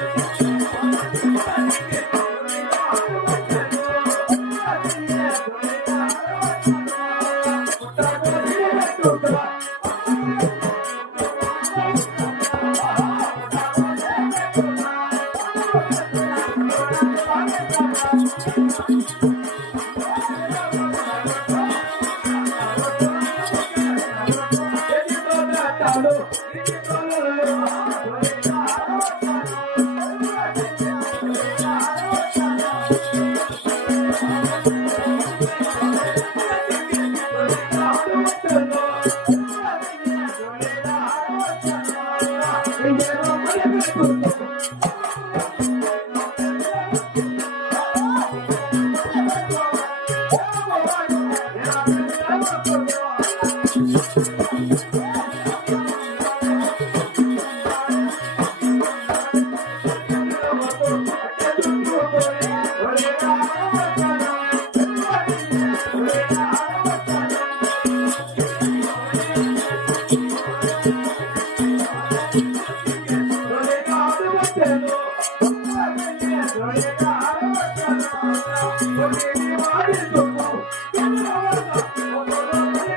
Bye.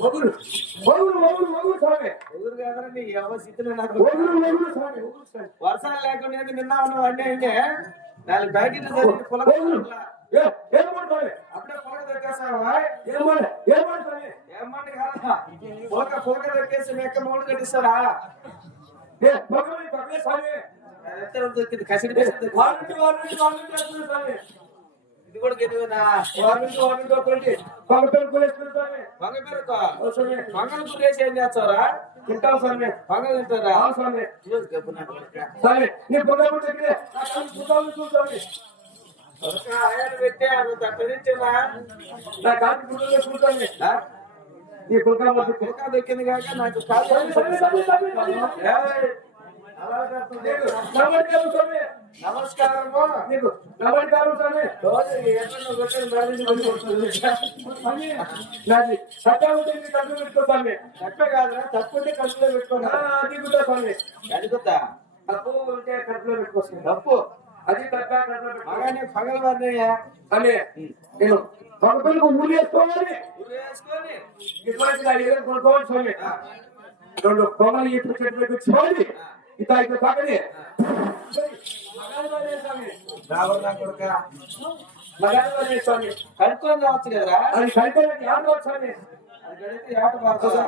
ఒగురు ఒగురు ఒగురు ఒగురు స్వామి ఎదురు ఎవరి స్థితిలో నాకు స్వామి వర్షాలు లేకుండా నిన్న ఉన్న అంటే నాలుగు ప్యాకెట్లు చదివి పొలం అప్పుడే స్వామి? పొగ పొగ దొరికేసి మెక్క మూడు కట్టిస్తారా? పక్కనే స్వామి. కసిడి వారంటీ వారంటీ వారంటీ స్వామి. ఇది కూడా గెలివేనా వారంటీ వారంటీ ఒకటి పక్కన కొలేస్తుంది స్వామి. పొగ పెరుకో ఓ స్వామి. పొంగల్ గురేసి ఏం చేస్తారా తింటాం స్వామి. పొంగల్ తింటారా? స్వామి. స్వామి నీ చూద్దాం చూద్దాం కొడుకా, ఆయన పెట్టే ఆయన తట్టదించినా నా కాకి గుడ్డలో చూద్దాం నీ పొగలు పొగ దొక్కింది కాక నాకు కాదు కాదు. నమస్కారము నీకు నమస్కారం స్వామి రోజు ఎట్లా కొట్టిన దాని సత్తా ఉంటే కళ్ళు పెట్టుకో స్వామి తప్పే. కాదురా తప్పుంటే కడుపులో ఆ, పెట్టుకున్నా అది కూడా స్వామి అడుగుతా తప్పు ఉంటే కడుపులో పెట్టుకో స్వామి తప్పు. అది తప్ప కడుపులో పెట్టుకో మగానే పగల వారినయ్యా స్వామి నేను ఊరి వేసుకోవాలి కొనుక్కోవాలి రెండు పొగలు ఇప్పుడు చెట్లు పెట్టుకోవాలి ఇత ఇక పక్కనే కడుక్కొని రావచ్చు కదరా అది కలిపేది యాదవ స్వామి? అది కడిగితే ఏట పడుతుందా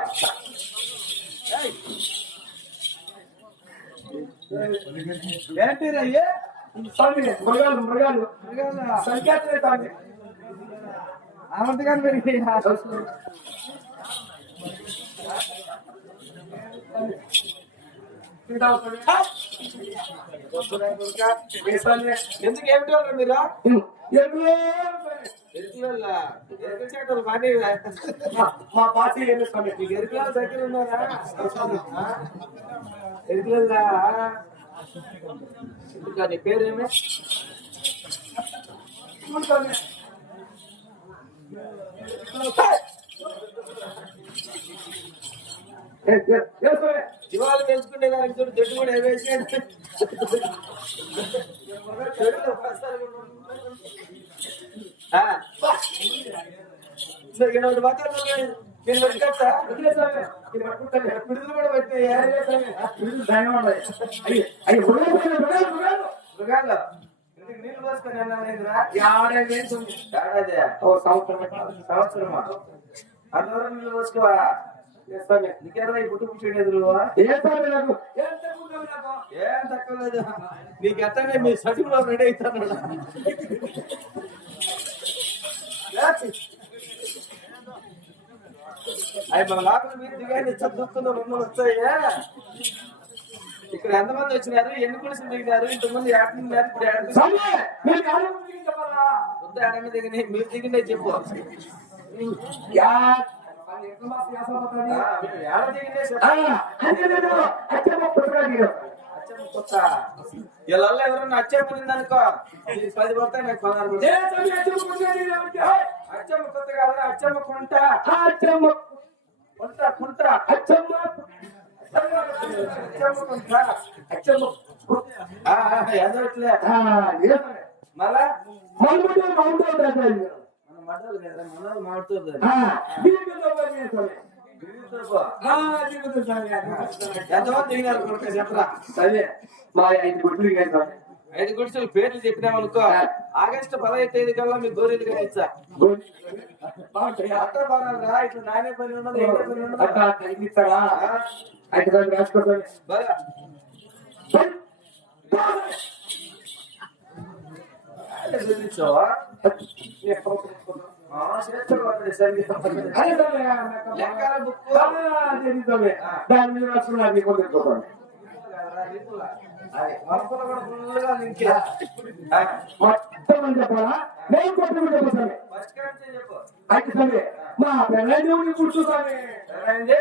ఏంటి రయ్యే స్వామి మృగాలు మృగాలు? సంఖ్యాతలే స్వామి అనంతగానే పెరిగి? ఎందుకు ఏమిటి వాళ్ళు మీరు ఎరుకులో ఎరుకుల మా- పార్టీ ఎరుకుల దగ్గర ఉన్నారా ఎరుకులల్లా ఇంకా నీ పేరేమి? చూడు స్వామి. జీవాలు పెంచుకునే దానికి చూడు దొడ్డు కూడా వేసి నేను పెట్టుకొస్తా వదిలే స్వామి. పట్టుకుంటాను. పిడుగులు కూడా పెట్టినాయా వదిలే స్వామి. అయ్యి, అయ్యి, మృగాలు, మృగాలు, మృగాలు. నీళ్ళు పోసుకొని యాభై వేలు ఏడాది ఓ సంవత్సరం సంవత్సరమా నీళ్ళు పోసుకోవా ఏం నాకు ఏం తక్కువ లేదు నీకు ఎట్టనే మీ సటిలో రెడీ అవుతాను అవి మన లోపల మీరు దిగాలి చదువుతున్న మమ్మల్ని వచ్చాయి ఇక్కడ ఎంతమంది వచ్చినారు? ఎన్ని పులుసులు దిగినారు? ఇంతమంది యాక్టింగ్ దిగినారు ఇప్పుడు వద్ద యాడమే దిగినాయి మీరు దిగినాయి చెప్పు. యాడ వీళ్ళ ఎవరన్నా అచ్చమ్మ ఉందనుకో నీకు పది పడతాయి నాకు పదహారు అచ్చమ్మ కొత్త కాదు అచ్చమ్మ కుంట. అచ్చమ్మ కుంట కుంట అచ్చమ్మ మళ్ళా? మౌంట్ మౌంట్ అవుతుంది మన మడలు కదా మనలు మాడుతుంది ఆ దీనితో పని స్వామి దిగుతావా? ఆ దీనితో స్వామి ఎంతమంది చెప్పరా. సరే మా ఐదు గుడ్లు స్వామి ఐదు గుడిసెలు పేర్లు చెప్పినామనుకో ఆగస్టు పదహైదు తేదీ కల్లా మీకు గోరీలు కట్టించా బాగా పని పని లెక్కల బుక్కు. దాని మీద తెలుసుకోవాలి అది కూడా నేను కొట్టుకుంటే చెప్పాలి ఫస్ట్ అయితే సరే మా పెళ్ళని కూర్చుంటాను అదే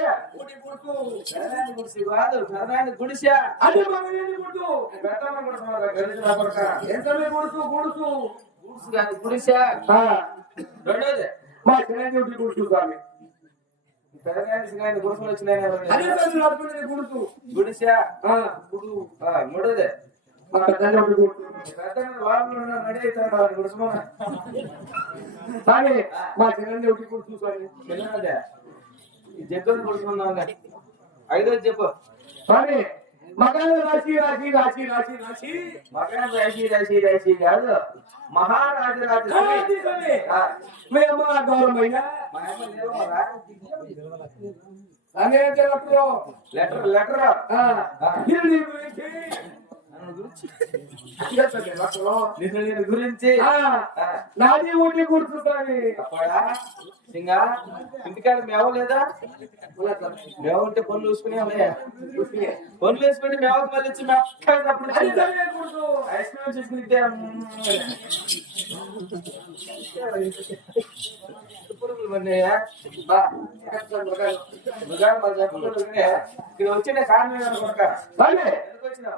రెండోది మా పెళ్ళని కూర్చుంటాను పెదనాయన గుడిసెలు వచ్చినాయి గుడిసె ఆ, ఆ, మూడోది మా గుడిసె మా పెళ్ళని కూర్చు స్వామి చిన్నదే. ఈ జగ్గుని గుడిసుకున్నాం ఐదోది చెప్పు. మగాళ్ళ రాశి రాశి రాశి రాశి రాశి. మగన రాశి రాశి రాశి కాదు. మహారాజు రాజు గౌరవమైన మా అమ్మ తెలుపులో లెటర్ లెటర్. గురించి. నాది ఊటి కూర్చుంటాను సింగా ఇంటికాడ మేవ లేదా? మేవ ఉంటే పనులు చూసుకునే ఉన్నాయా పనులు వేసుకుంటే మేవకు మళ్ళీ ఇచ్చి మేప్పుడు ఐస్ క్రీమ్ చూసుకుంటే. ఇక్కడ వచ్చిన కారణం సరే ఎందుకు వచ్చినావు?